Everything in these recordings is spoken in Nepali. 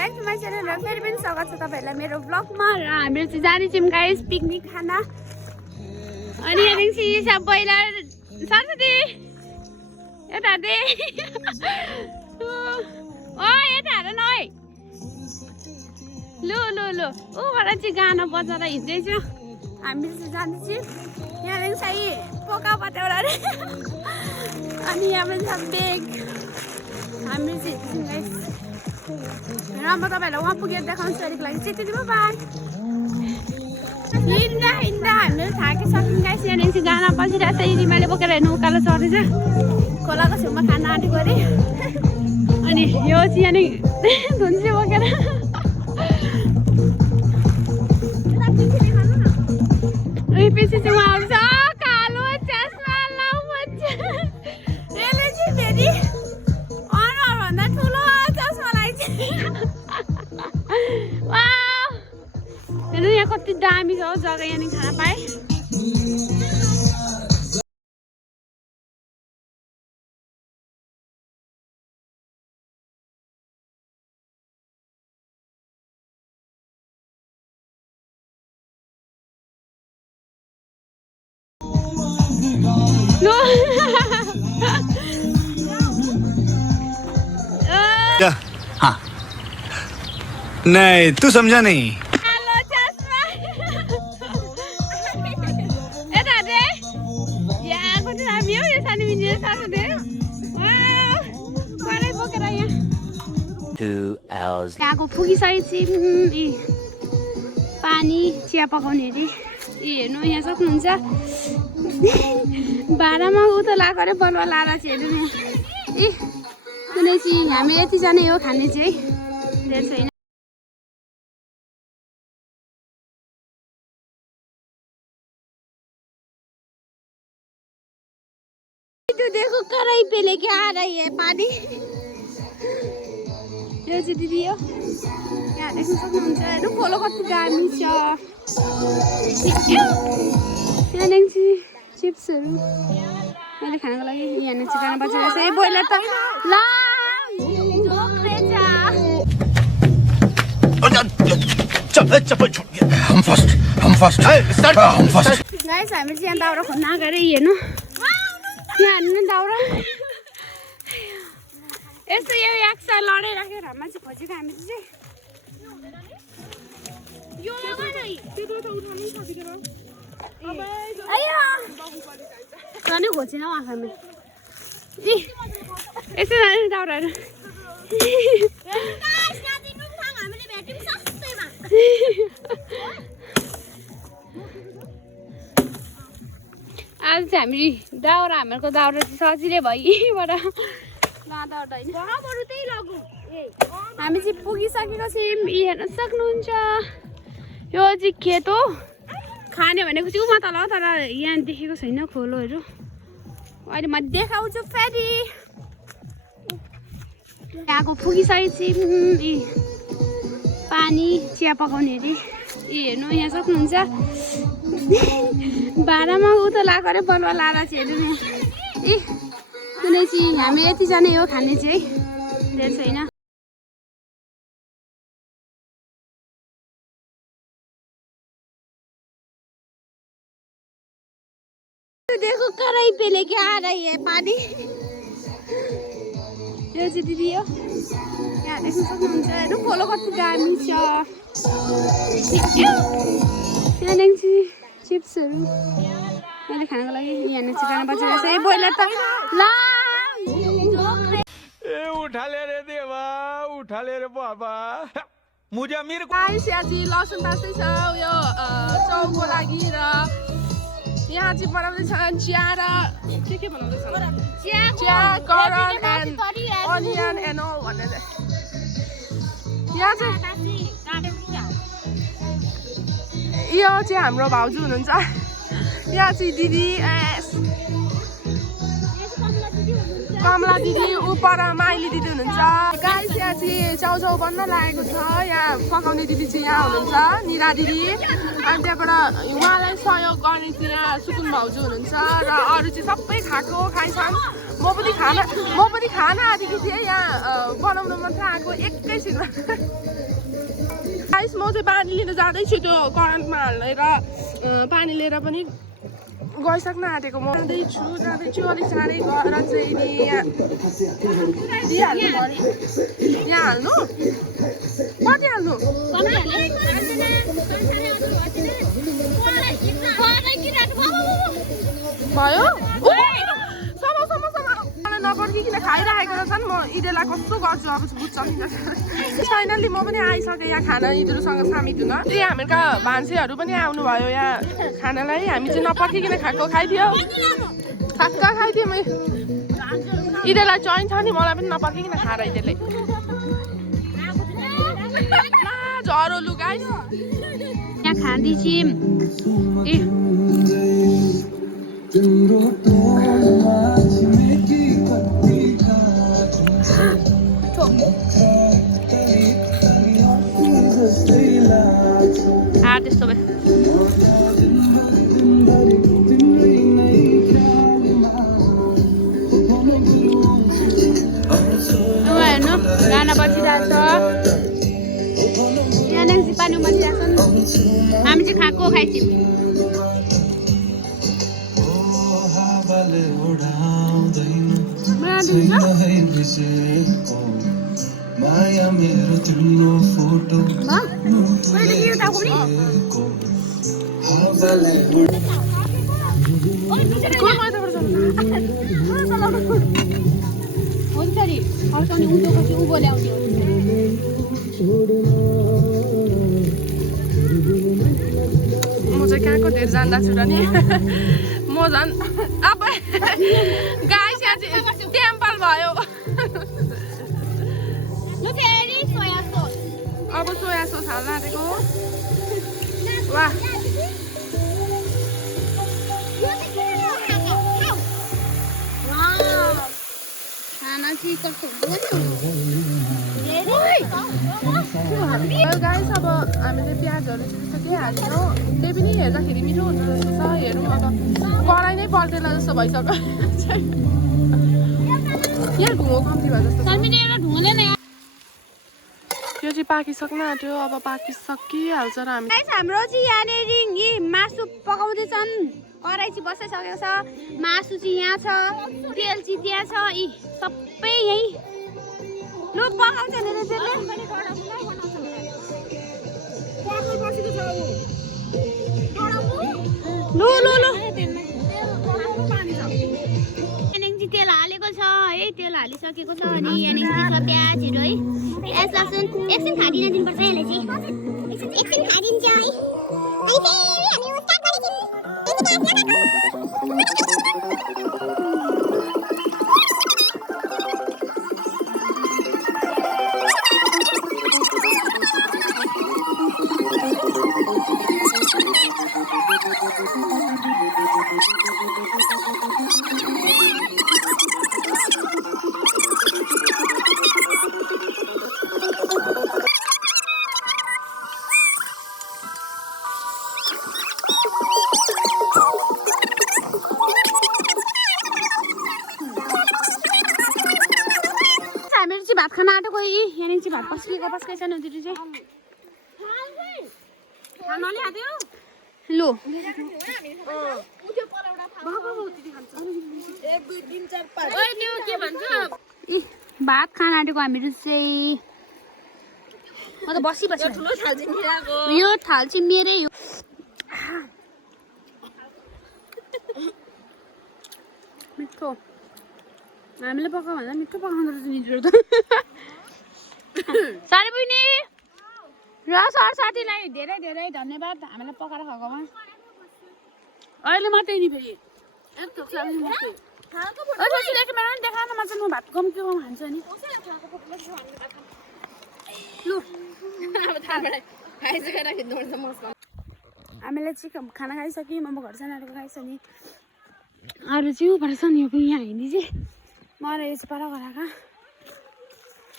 ब्याक टु माई च्यानल र फेरि पनि स्वागत छ तपाईँहरूलाई मेरो ब्लगमा र हामीहरू चाहिँ जाँदैछौँ गाइस पिकनिक खाना अनि यहाँ सबैला सरस्वती यता दे ओ यता हेर न है लु लु लु ऊबाट चाहिँ गाना बजाएर हिँड्दैछ हामीहरू चाहिँ जाँदैछौँ यहाँदेखि चाहिँ पोका पत्याउला रे अनि यहाँ पनि छ बेग हामीहरू चाहिँ हिँड्छौँ गाइस र म तपाईँहरूलाई वहाँ पुगेर देखाउँछु अलिक लागि चाहिँ त्यति बाई हिँड्दा हिँड्दा हामीहरू थाकिसक्यौँ गाइस यहाँदेखि चाहिँ गाना बसिरहेको छ रिमाले बोकेर हेर्नु उकालो चढ्दैछ खोलाको छेउमा खाना आँटेको अरे अनि यो चाहिँ यहाँनिर धुन्से बोकेर पछि चाहिँ उहाँ आउँछ कालो चस्मा लाउँछ यसले चाहिँ फेरि अनुहारभन्दा ठुलो चस्मा लगाइन्छ हेर्नु यहाँ कति दामी छ जग्गा यहाँनिर खाना पाएँ हाँ नहीं तू समझा नहीं कालो चस्मा यता दे यहाँ कति दामी हो यो सानो मिनियो सानो दे वाउ बोकेर यहाँ 2 hours यहाँको पुगिसकेपछि पानी चिया पकाउने अरे हेर्नु यहाँ सक्नुहुन्छ भाँडामा उतो लगाएको अरे बलुवा लाएर चाहिँ हेर्नु ए कुनै चाहिँ हामी यतिजना हो खाने चाहिँ धेरै छैन देखो कराई पे लेके आ रही है पानी यो चाहिँ दिदी हो यहाँ देख्न सक्नुहुन्छ हेर्नु खोलो कति दामी छ यहाँदेखि चाहिँ चिप्सहरू मैले खानको लागि यहाँनिर चाहिँ खाना बसिरहेको छ ए ब्रोइलर त ल गाइस हामी चाहिँ यहाँ दाउरा खोज्न आएको अरे हेर्नु यहाँ हान्नु दाउरा यस्तो यो याक्सा लडाइराखेर हाममा चाहिँ खोजेको हामी चाहिँ पनि खोजेन हौ आँखामा यस्तो जाने दाउराहरू आज चाहिँ हामी दाउरा हामीहरूको दाउरा चाहिँ सजिलै भयो यहीँबाट लाँदा होइन हामी चाहिँ पुगिसकेको छौँ हेर्न सक्नुहुन्छ यो चाहिँ खेत हो खाने भनेको चाहिँ उमा तल हो तर यहाँ देखेको छैन खोलोहरू अहिले म देखाउँछु फेरि यहाँको पुगिसकेपछि पानी चिया पकाउने अरे हेर्नु यहाँ सक्नुहुन्छ भाँडामा उतो लगाएको अरे बलुवा लाएर चाहिँ हेर्नु ए कुनै चाहिँ हामी यतिजना हो खाने चाहिँ धेरै छैन देखो कराई पे लेके आ रही है पानी यो चाहिँ दिदी हो यहाँ देख्न सक्नुहुन्छ हेर्नु खोलो कति दामी छ यहाँदेखि चाहिँ चिप्सहरू मैले खानको लागि यहाँनिर चाहिँ खाना बसिरहेको छ ए ब्रोइलर त ल ए उठा ले रे देवा उठा ले रे बाबा मुझे मेरो गाइस यहाँ चाहिँ लसुन तास्दै छ उयो चाउको लागि र यहाँ चाहिँ बनाउँदैछ चिया र के बनाउँदैछ चिया करन एन्ड अनियन एन्ड अल भनेर यहाँ चाहिँ यो चाहिँ हाम्रो भाउजू हुनुहुन्छ यहाँ चाहिँ दिदी कमला दिदी उपर माइली दिदी हुनुहुन्छ गाइस यहाँ चाहिँ चाउचाउ बन्न लागेको छ यहाँ पकाउने दिदी चाहिँ यहाँ हुनुहुन्छ निरा दिदी अनि त्यहाँबाट उहाँलाई सहयोग गर्ने चाहिँ यहाँ सुकुन भाउजू हुनुहुन्छ र अरू चाहिँ सबै खाएको खाइछन् म पनि खाना आँटेको थिएँ यहाँ बनाउनु मात्र आएको एकैछिनमा गाइस म चाहिँ पानी लिन जाँदैछु त्यो करेन्टमा हालेर पानी लिएर पनि गइसक्न आँटेको म जाँदैछु अलिक चाँडै गएर चाहिँ नि दिइहाल्नु यहाँ हाल्नु कति हाल्नु भयो मलाई नपर्किकन खाइराखेको रहेछन् म इडेलाई कस्तो गर्छु अब बुझ्छ फाइनल्ली म पनि आइसकेँ यहाँ खाना इडहरूसँग सामिदिन त्यही हामीका भान्सेहरू पनि आउनु भयो यहाँ खानालाई हामी चाहिँ नपर्किकन खाएको खाइदियो ठक्क खाइदियो म इडेलाई चाहिन्छ नि मलाई पनि नपर्किकन खाएर इडेले झरो लु गाइस यहाँ खाँदैछौँ ए त्यस्तो भए हेर्नु गाना बजिरहेको छ यहाँनिर पानी उमालिरहेको छ हामी चाहिँ खाएको खाइछौँ माया मेरो तिम्रो फोटो उँभो ल्याउने म चाहिँ कहाँको धेरै जान्दा छु र नि म झन् अब गाई यहाँ चाहिँ टेम्पल भयो अब सोया सस हाल्न आँटेको वाह खाना चाहिँ कस्तो गाइस अब हामीले प्याजहरू त्यस्तो केही हाल्छौँ त्यही पनि हेर्दाखेरि मिठो हुन्छ जस्तो छ हेरौँ अब कराई नै पर्दैन जस्तो भइसक्यो यहाँ ढुङ्गो कम्ती भयो जस्तो यो चाहिँ पाकिसक्न आँट्यो अब पाकिसकिहाल्छ र हामी हाम्रो चाहिँ यहाँनिर मासु पकाउँदैछन् कराई चाहिँ बसिसकेको छ मासु चाहिँ यहाँ छ तेल चाहिँ त्यहाँ छ यी सबै यहीँ लु पकाउँछ नि त्यसले लु लु लु तेल हालेको छ है तेल हालिसकेको छ अनि यहाँनिर त्यसमा प्याजहरू है प्याज लसुन एकछिन खादिन दिनुपर्छ यसलाई चाहिँ एकछिन खादिन्छ है भात खाना आँटेको यहाँनिर चाहिँ भात पस्केको छ नदीहरू चाहिँ लु भात खाना आँटेको हामीहरू चाहिँ म त बसी यो थाल चाहिँ मेरै हो मिठो हामीले पकायो भन्दा मिठो पकाउँदो रहेछ निजहरू त सारी बहिनी र सर साथीलाई धेरै धेरै धन्यवाद हामीलाई पकाएर खाएकोमा अहिले मात्रै नि फेरि देखा न म भात कम के कम खान्छु नि लु हामीले चाहिँ खाना खाइसक्यौँ अब घर सानाहरूको खाइछ नि अरू चाहिँ उबाट छ नि यो यहाँ हिँडी चाहिँ म र यो चाहिँ पर गराएको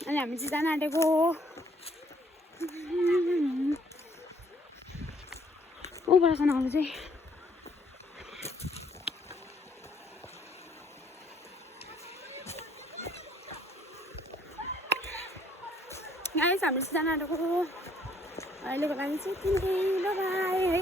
अनि हामी चाहिँ जान आँटेको उबाट छ अरू चाहिँ गाइस हामी चाहिँ जानु आँटेको अहिलेको लागि चाहिँ बाई है